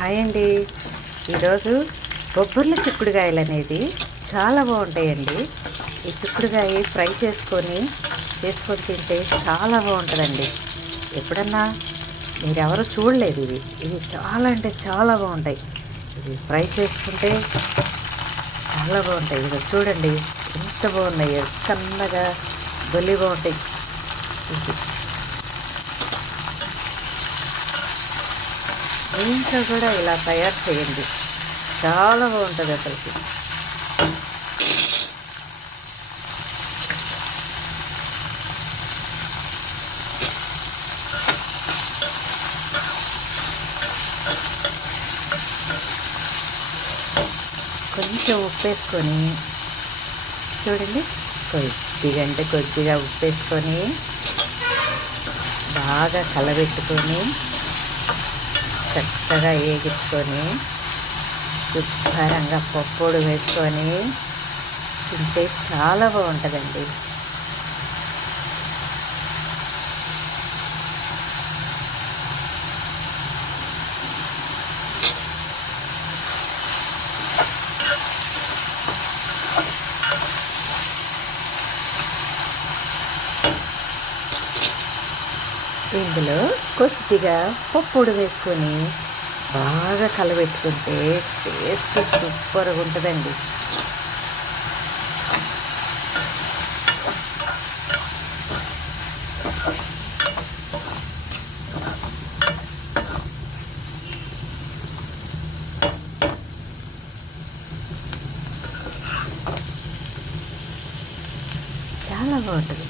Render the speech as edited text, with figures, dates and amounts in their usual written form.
Hi అండి. ఈరోజు బొబ్బర్ల చిక్కుడుకాయలు అనేది చాలా బాగుంటాయండి. ఈ చిక్కుడుకాయ ఫ్రై చేసుకొని తింటే చాలా బాగుంటుందండి. ఎప్పుడన్నా మీరెవరు చూడలేదు ఇవి చాలా అంటే చాలా బాగుంటాయి. ఇవి ఫ్రై చేసుకుంటే చాలా బాగుంటాయి. ఇది చూడండి ఎంత బాగున్నాయో, సన్నగా బొల్లి బాగుంటాయి. ఇది మీ ఇంట్లో కూడా ఇలా తయారు చేయండి, చాలా బాగుంటుంది అసలుకి. కొంచెం ఉప్పు వేసుకొని చూడండి, కొద్దిగా ఉప్పు వేసుకొని బాగా కలబెట్టుకొని చక్కగా వేగించుకొని శుభ్రంగా పప్పుడు వేసుకొని తింటే చాలా బాగుంటుందండి. ఇందులో కొద్దిగా పప్పుడు వేసుకొని బాగా కలబెట్టుకుంటే టేస్ట్ సూపర్గా ఉంటుందండి. చాలా బాగుంటుంది.